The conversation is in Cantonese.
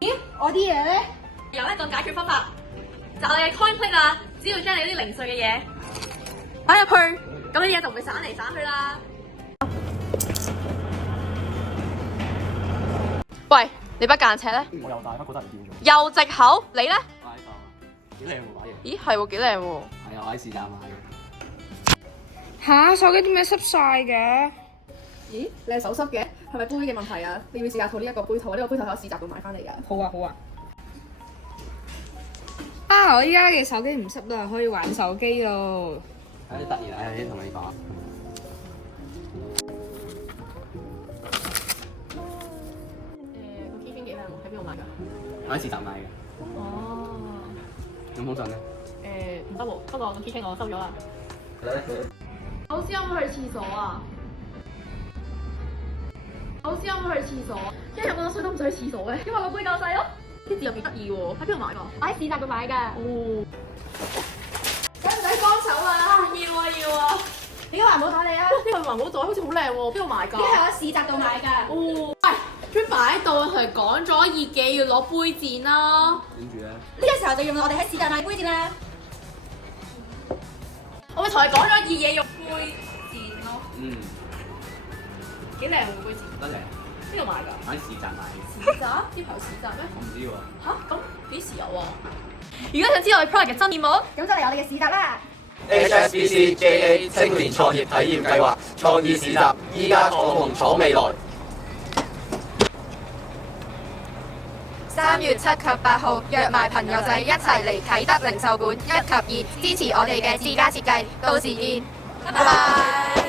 咦，我啲嘢咧？有一個解決方法，就係我哋嘅 coin plate 啦。只要將你啲零碎嘅嘢擺入去，咁啲嘢就唔會散嚟散去啦。喂，你把間尺咧？我又大，不過得人見咗。又藉口，你咧？我喺度，幾靚喎把嘢。咦，係喎，幾靚喎。係啊，我喺是但買嘅。吓，手機點解濕晒嘅？咦，你係手濕嘅，係咪杯嘅問題啊？你要唔要試下套呢一個杯套？呢個杯套喺市集度買翻嚟㗎。好啊，好啊。啊，我依家嘅手機唔濕啦，可以玩手機咯。有啲得意啊！同你講。個 keychain 幾靚喎，喺邊度買㗎？我喺市集買嘅。哦。咁好信咧？唔得喎，不過個 keychain 我收咗啦。老師可唔可以去廁所啊？老師可唔可以去廁所？一日咁多水都唔使去廁所嘅，因為個杯夠細咯。啲字又幾得意喎，喺邊度買㗎？我喺市集度買㗎。哦，使唔使幫手啊？要啊要啊！呢個環保袋你啊？呢個環保袋好似好靚喎，邊度買㗎？呢係我市集度買㗎。哦，喂，邊擺到係講咗熱嘅要攞杯墊啦。跟住咧，呢個時候就用到我哋喺市集買杯墊啦。我咪同你講咗熱嘢用杯墊咯，嗯，幾靚喎杯墊。得靚，邊度買㗎？我喺市集買嘅。市集？呢排有市集咩？我唔知喎。吓？咁幾時有啊？如果想知我哋 product 嘅真面目，咁就嚟我哋嘅市集啦。 HSBC JA 青年創業體驗計劃創意市集，依家創夢闖未來。3月7及8號，約埋朋友仔一齊嚟啟德零售館1及2支持我哋嘅自家設計，到時見，拜拜。